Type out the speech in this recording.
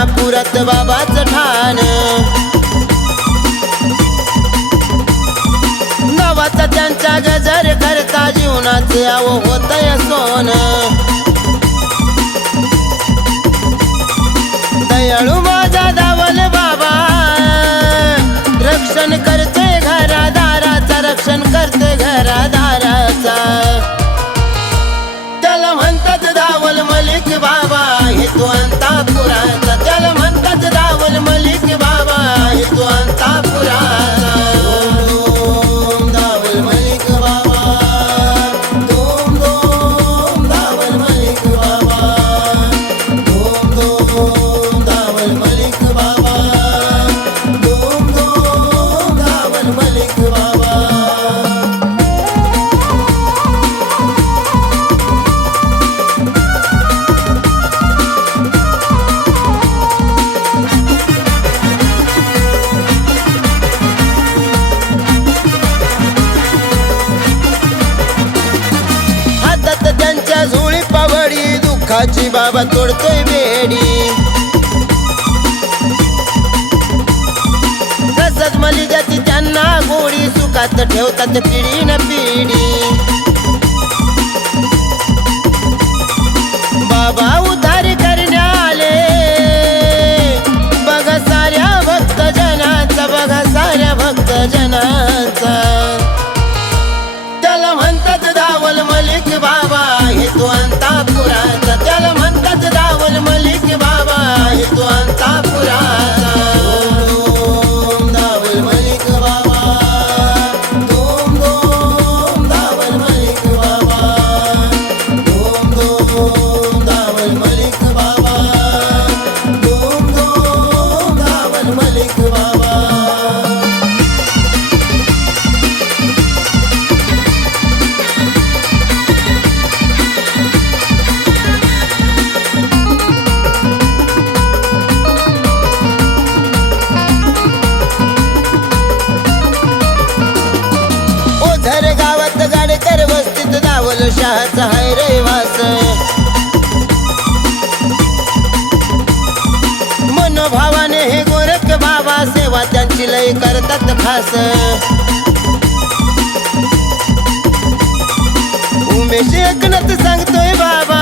अंतापुरात बाबाचं ठाण नावाचा त्यांच्या गजर करता जीवनाचे आव होतय सोन दयाळू माझा दावल बाबा रक्षण करते घरादाराचा रक्षण करते घरादाराचा त्याला म्हणतात दावल मलिक बाबा हे तू अंतापुराचा त्याला म्हणतात दावल मलिक बाबा हे तू अंतापुराचा धूम दावल मलिक बाबा धूम धूम दावल मलिक बाबा धूम धूम दावल मलिक बाबा धूम धूम दावल मलिक बाबा त्यांच्या झोळी पावडी दुःखाची बाबा तोडतोय बेडी कसच मली जाती त्यांना गोडी सुखात ठेवतात पिढी न पिढी बाबा उद्धार करण्या आले बघा साऱ्या भक्त जनाचा बघा साऱ्या भक्त जनाचा त्याला म्हणतात दावल मलिक बाबा हे तू अंतापुराचा त्याला म्हणतात दावल मलिक बाबा हे तू अंतापुराचा धूम दावल मलिक बाबा धूम धूम दावल मलिक बाबा धूम धूम दावल मलिक बाबा धूम धूम दावल मलिक बाबा गावात गाडेकर वस्तीत दावल शहाचा हाय रहिवास मनोभावाने हे गोरख बाबा सेवा त्यांची लय करतात खास उमेश एकनाथ सांगतोय बाबा